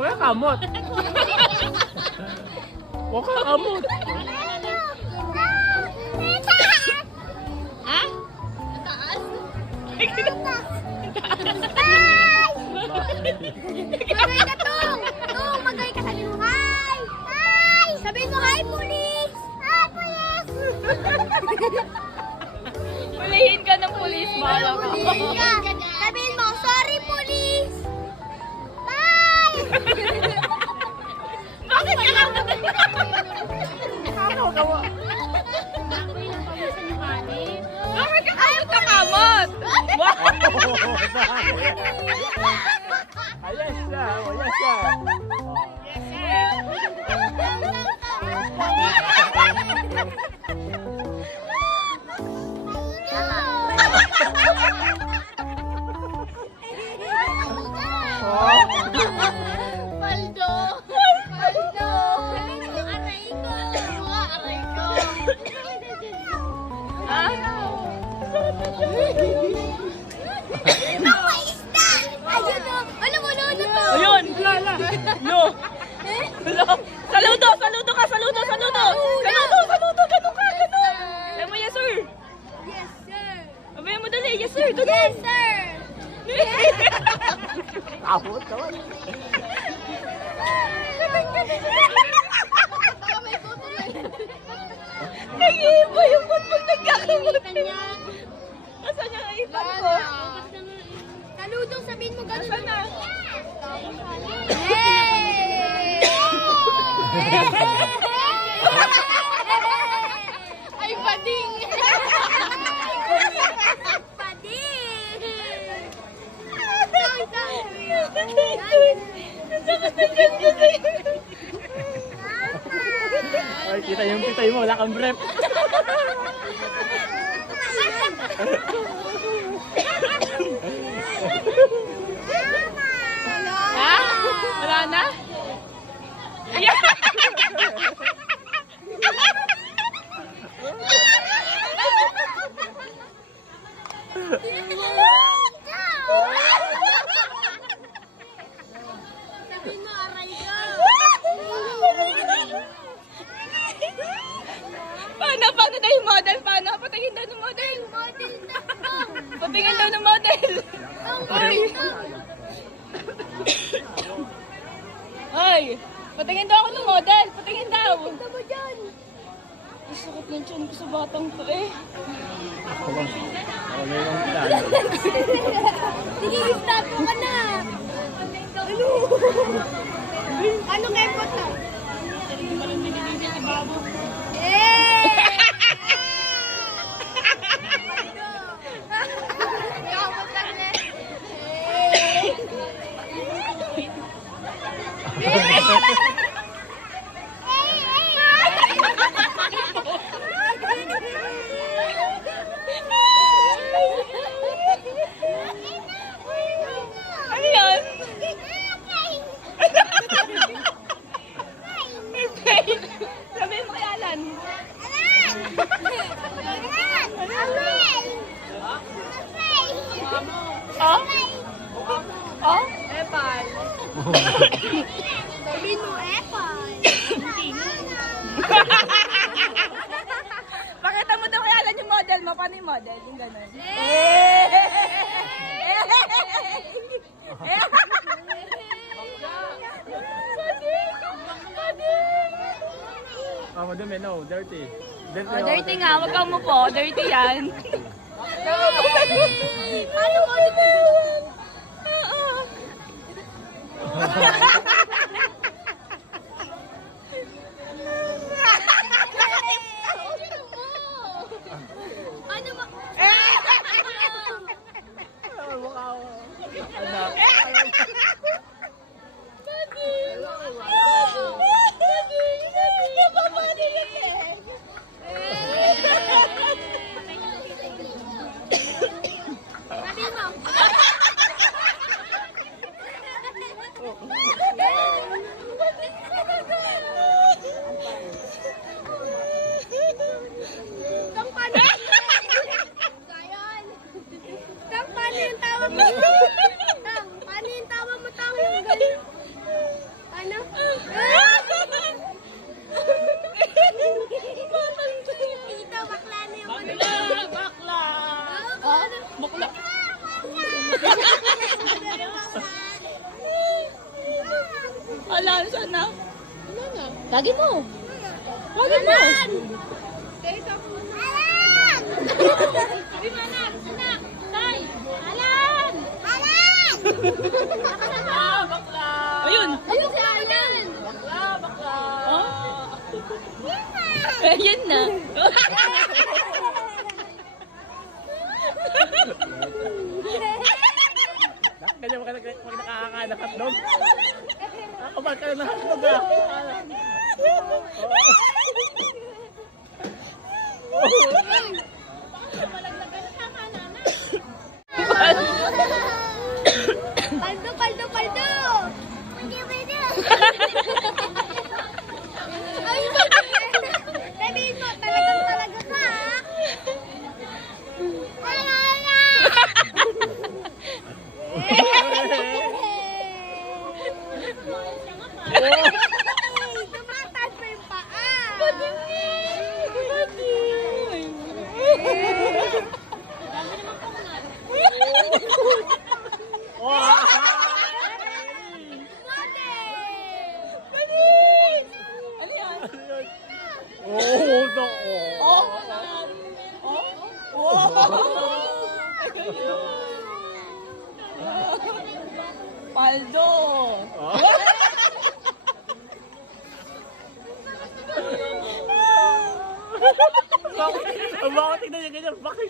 Huwag ka kamot. Huwag ka kamot. Ha? Taas? Magay ka, Tung! Tung, magay ka, sabihin mo, hi! Hi! Sabihin mo, hi, police! Hi, police! Pulihin ka ng pulis, bahala ka. Sabihin mo, sorry, police! Bye! Bakit ka lang Ano ka mo? Bakit ka kamot? Wow! Ayos siya. Ayos siya. Paldo! Paldo! Aray ko! Aray ko! Mga isda! Ayun o! Alam mo, ano to? Ayun! No! Saludo! Saludo ka! Saludo! Saludo! Saludo! Saludo! Ganun ka! Ganun! Sabi mo, yes sir! Yes, sir! Sabi mo dali, yes sir! Ganun! Yes, sir! Kamot naman. Nag-iiba yung pag nagkakamot. Asan yung ipan ko? Saludong sabihin mo gano'n. Asan na? Hey! Ay, pading! Pading! Ay, kita yung pitay mo. Wala kang brief. Ha? Wala na? Yeah. Sabihin mo, aray ko! Paano daw yung model? Paano? Patingin daw ng model. Model na to! Patingin daw ng model. Ay. Ay. Patingin daw ako ng model. Patingin daw. Ito mo dyan! Ang sakit ng tiyan ko sa batang to eh. Sige, stop mo ka na! Ano? Ano kayo po to? Eh! Yakot lang eh. Ano yan? Sabi mo kay Alan. Oh? Oh? Epal. Sabihin mo, Apple. Pakita mo daw kay Alan yung model mo. Paano yung model? Yung gano'n. Ah, madumi, no. Dirty. Oh, dirty nga. Wag kang mo po. Dirty yan. Paano mo ito? Ano ba? Anak. Sabi mo. Kang paano? Gayon. Kang paano yung tawa mo? Kang, paano yung tawa mo? Tawa yung gayon. Tagin mo. Tagin mo. Alan! Sabi mo, anak. Anak. Tay. Alan. Alan! Bakla! Ayun. Ayun sila ko dyan! Bakla! Bakla! Ayun na. Ganyan mo ka pag nakakakain ng hotdog. Nakakabal ka ng hotdog ah. Paldo, paldo, paldo! Paldo, paldo! Ay, sabihin mo, talagang talaga ka, ha? Alala! Tumataas pa yung paa! Ano yan? Oh, no. Oh. Paldo. Ang baka tignan niya ganyan. Bakit?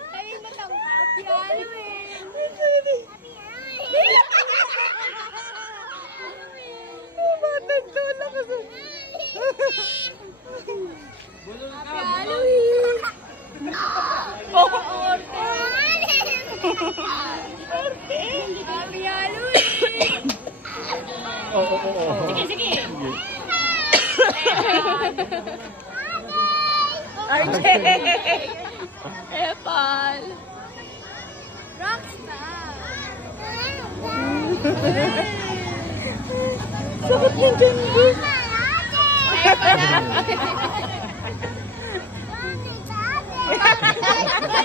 Sabihin mo tong happy Halloween! Happy Halloween! Oo. Sige, sige. RJ! Epal! Rockstar! Sakit ng ganda!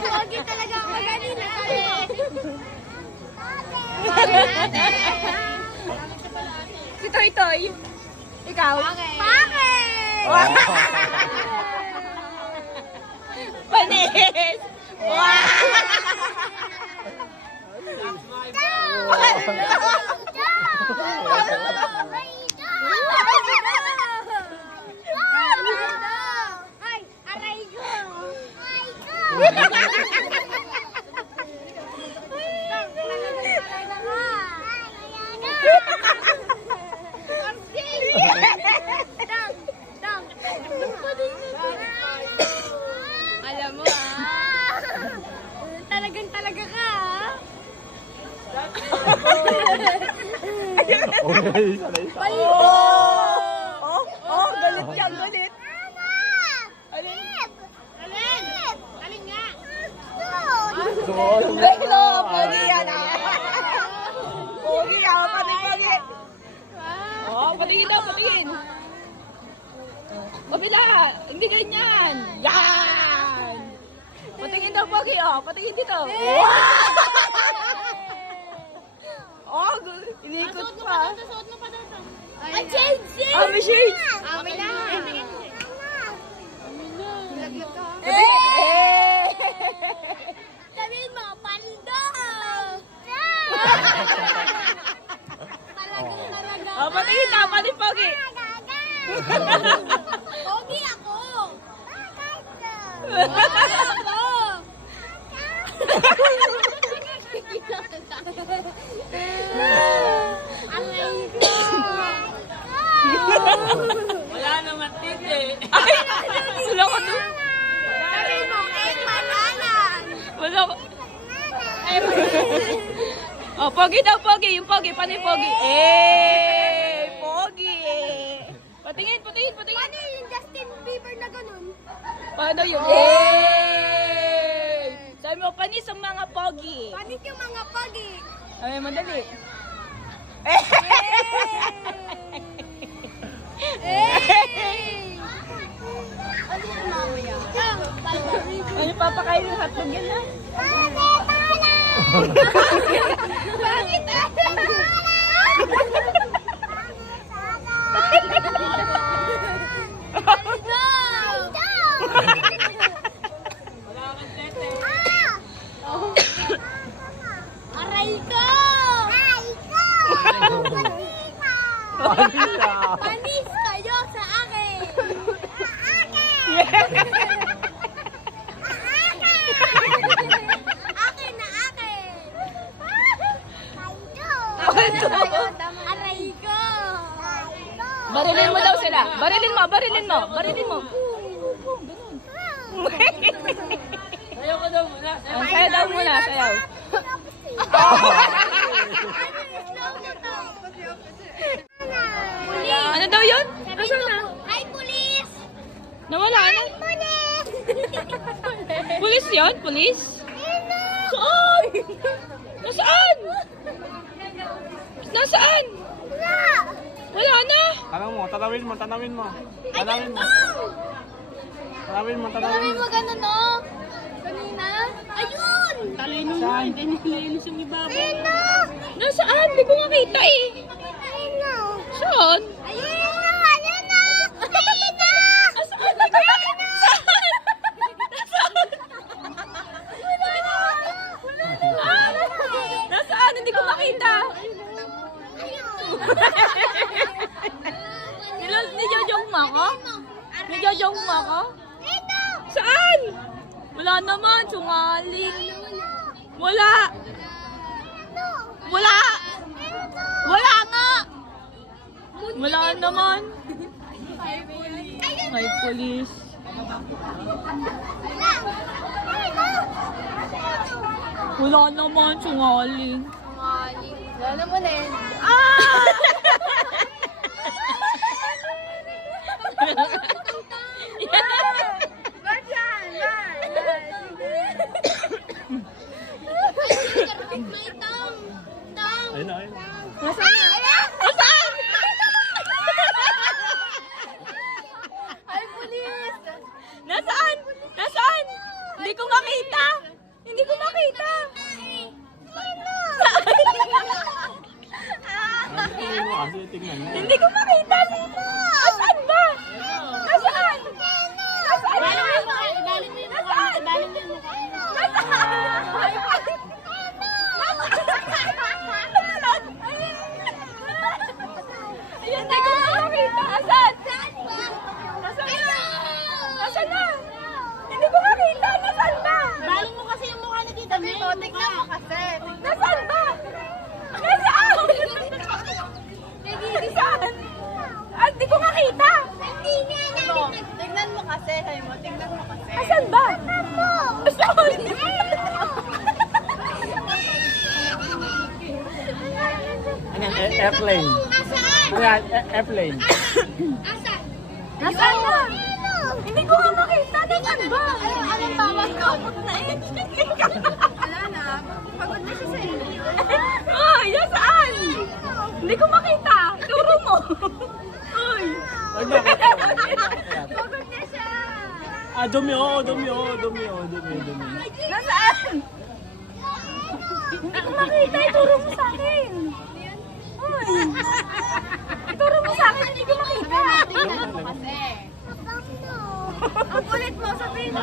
Pogi talaga ako kanina. Si Toy Toy! Ikaw? Bakit? Panis! Wow! Ay, aray ko! Aray ko! Alam mo talagang talaga ka Okay, sanay ka. Oh, galit yan, galit. Alin? Alin nga? Ito, pogi yan ah. Pogi ah, pogi. Oh, patingin daw, patingin. Kabila, hindi ganyan. Yan. Patingin daw, pogi oh, patingin dito. Oh, inikot pa. Suot mo pa daw to. Ay, shades! Ah, may shades. Amin na. Laglag ka. Eh! Sabihin mo, paldo! Talagang talaga. Oh, patingin ka, patingin pogi. Pogi ako! Pogi ako! Aray ko! Wala naman titi. Wala ko doon. Sabihin mo, panalan! Wala ko. Oh, pogi daw, pogi. Yung pogi, paano yung pogi? Pogi. Patingin. Paano yung Justin Bieber na ganun? Paano yung Sabi mo, panis ang mga pogi. Panis yung mga pogi? Ay, madali. Hey! Ano yung mamaya? Ano papakain ng hotdog yan ha? Bakit Aray ko! Panis kayo sa akin! Akin na akin! Aray ko! Barilin mo daw sila. Barilin mo, barilin mo, barilin mo. Sayaw ka daw muna. Sayaw daw muna, sayaw. Ano daw yun? Nasaan na? Hi, police! Nawala na. Police! Pulis yun? Pulis? Saan? Nasaan? Nasaan? Wala na. Tanong mo, tanawin mo, tanawin mo. Tanawin mo. Tanawin mo, tanawin Tanawin mo. mo ganun, no? Kanina? Ayun! Talino mo, hindi nililis yung ibabaw. Ayun na! Nasaan? Hindi ko makita eh. Ayun na! Saan? Ayun na! Ayun na! Ayun na! Saan? Saan? Nasaan? Hindi ko makita. Nijojong mo ako? Nijojong mo ako? Saan? Wala naman, sungaling. Wala. Wala. Wala nga. Wala naman. May police. Wala naman, sungaling. Wala naman eh. Ah! May tang! Tang! Ayun na, ayun na. Nasaan? Ay, police! Nasaan? Nasaan? Hindi ko makita. Hindi ko makita. Tingnan mo kasi, tingnan mo. Hindi ko makita. Nasaan ba? Nasaan? Nasaan? Ibaling mo yung mukha. Ibaling mo yung mukha. Ayun, hindi ko makita. Asan? Nasaan na? Nasaan na? Hindi ko makita. Nasaan ba? Ibaling mo kasi yung mukha ni Tita May. Tignan mo kasi. Nasaan ba? Nasaan? Nasaan? Ah, hindi ko makita. Tignan mo kasi. Sabi mo, tignan mo kasi. Asan ba? Saan? Ano yan? Airplane. Ano yan? Airplane. Asan? Nasaan na? Hindi ko nga makita. Nasaan ba? Anong tawag ko? Wala na. Pagod na siya sa inyo. Ay, nasaan? Hindi ko makita. Turo mo. Ay. Ay, bakit? Pagod na siya. Ah, dumi, oo, dumi, oo, dumi, oo, dumi, dumi. Nasaan? Hindi ko makita. Ituro mo sa akin. Ay. Ituro mo sa akin. Hindi ko makita. Tignan mo kasi. Ang kulit mo, sabihin mo.